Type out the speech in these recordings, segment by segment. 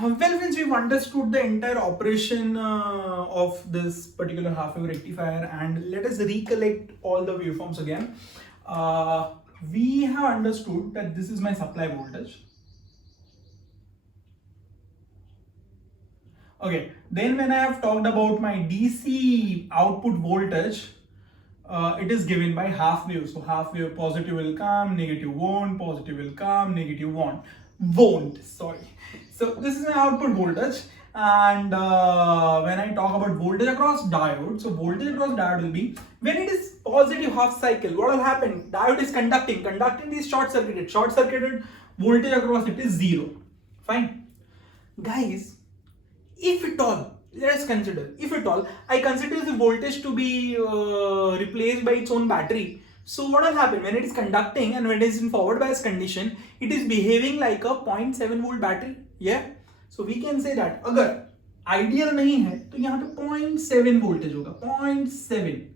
Well, friends, we've understood the entire operation of this particular half wave rectifier, and let us recollect all the waveforms again. We have understood that this is my supply voltage. Okay, then when I have talked about my DC output voltage, it is given by half wave. So half wave, positive will come, negative won't, positive will come, negative won't, sorry. So this is my output voltage, and when I talk about voltage across diode, so voltage across diode will be when it is positive half cycle, what will happen? Diode is conducting is short circuited, voltage across it is 0. Fine. Guys, if at all, let us consider, if at all I consider the voltage to be replaced by its own battery, so what will happen when it is conducting and when it is in forward bias condition, it is behaving like a 0.7 volt battery. Yeah, so we can say that अगर ideal नहीं है तो यहाँ पे 0.7 voltage होगा, 0.7.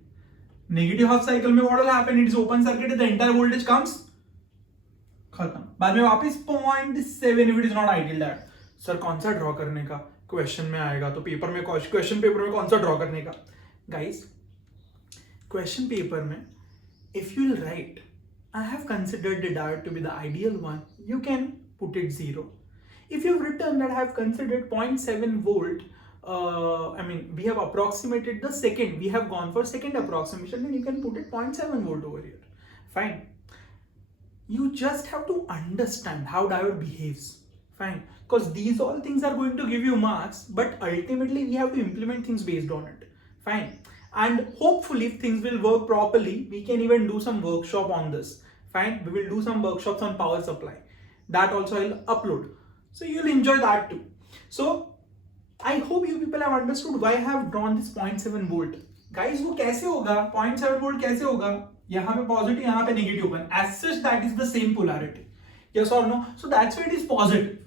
Negative half cycle में what will happen? It is open circuit, the entire voltage comes खत्म, बाद में वापस 0.7 if it is not ideal. that sir कौन सा ड्रॉ करने का क्वेश्चन में आएगा, तो पेपर में क्वेश्चन पेपर में कौन सा ड्रॉ करने का? गाइस, क्वेश्चन पेपर में if you will write I have considered the diode to be the ideal one, you can put it 0. If you've written that I have considered 0.7 volt, we have approximated the second, we have gone for second approximation, then you can put it 0.7 volt over here. Fine. You just have to understand how diode behaves. Fine. Because these all things are going to give you marks, but ultimately we have to implement things based on it. Fine. And hopefully if things will work properly, we can even do some workshop on this. Fine. We will do some workshops on power supply. That also I'll upload. So you'll enjoy that too. So I hope you people have understood why I have drawn this 0.7 volt. Guys, वो कैसे होगा? 0.7 volt कैसे होगा? यहाँ पे positive, यहाँ पे negative open. As such, that is the same polarity. Yes or no? So that's why it is positive.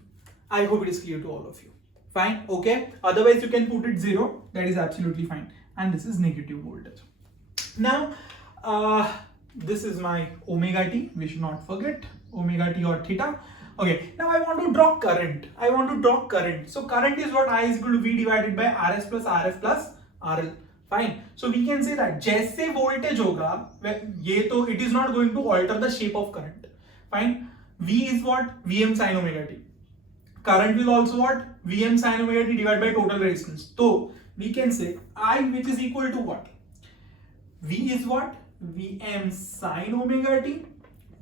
I hope it is clear to all of you. Fine, okay. Otherwise, you can put it 0. That is absolutely fine. And this is negative voltage. Now, this is my omega t. We should not forget omega t or theta. Okay, now I want to draw current. So current is what I is equal to V divided by RS plus RF plus RL. Fine. So we can say that जैसे voltage होगा, ये तो it is not going to alter the shape of current. Fine. V is what? Vm sin omega t. Current will also what? Vm sin omega t divided by total resistance. So we can say I, which is equal to what? V is what? Vm sin omega t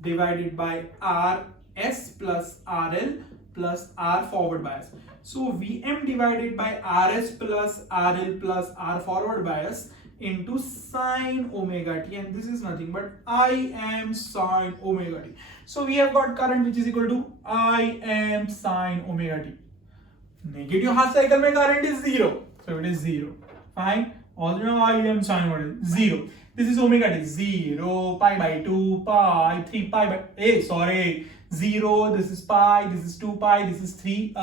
divided by RS plus RL plus R forward bias. So Vm divided by RS plus RL plus R forward bias into sin omega t, and this is nothing but I am sin omega t. So we have got current which is equal to I am sin omega t. Negative half cycle mein current is 0, so it is 0. Fine. Also I am sin omega t 0. This is omega t 0, pi by 2, pi 3 pi by 0. This is pi, this is 2 pi, this is 3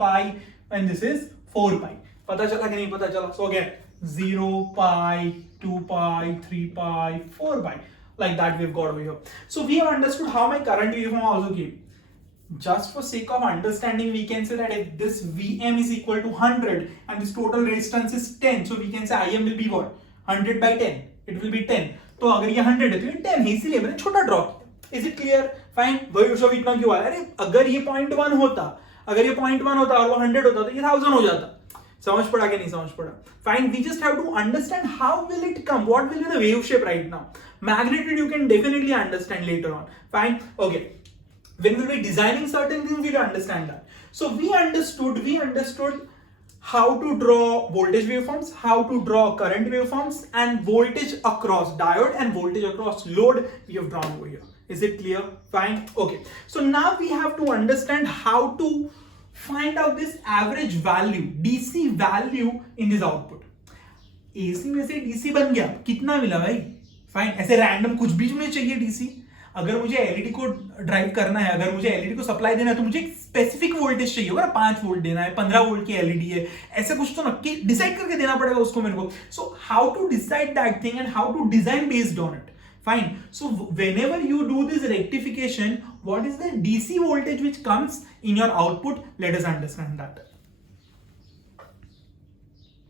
pi, and this is 4 pi. पता चला कि नहीं पता चला? So again 0 pi, 2 pi, 3 pi, 4 pi. Like that we've got over here. So we have understood how my current waveform also came. Just for sake of understanding, we can say that if this Vm is equal to 100 and this total resistance is 10, so we can say Im will be what? 100 by 10. It will be 10. तो अगर ये 100 है तो ये 10 है, इसीलिए मैंने छोटा ड्रॉ किया. Is it clear? Fine. वही सब इतना क्यों आया? अरे अगर ये 0.1 होता, और वो 100 होता तो ये 1000 हो जाता. समझ पड़ा कि नहीं समझ पड़ा? Fine. We just have to understand how will it come. What will be the wave shape right now? Magnitude you can definitely understand later on. Fine. Okay. When we were designing certain things, we will understand that. So we understood how to draw voltage waveforms, how to draw current waveforms, and voltage across diode and voltage across load we have drawn over here. Is it clear? Fine. Okay. So now we have to understand how to find out this average value, DC value in this output. AC में से DC बन गया, कितना मिला भाई? Fine. ऐसे random कुछ भी मुझे चाहिए DC. अगर मुझे एलईडी को ड्राइव करना है, अगर मुझे एलईडी को सप्लाई देना है, तो मुझे एक स्पेसिफिक वोल्टेज चाहिए होगा. 5 वोल्ट देना है, 15 वोल्ट की एलईडी है, ऐसे कुछ तो नक्की डिसाइड करके देना पड़ेगा उसको मेरे को. So how to decide that thing and how to design based on it. Fine. So whenever you do this rectification, what is the DC voltage which comes in your output? Let us understand that.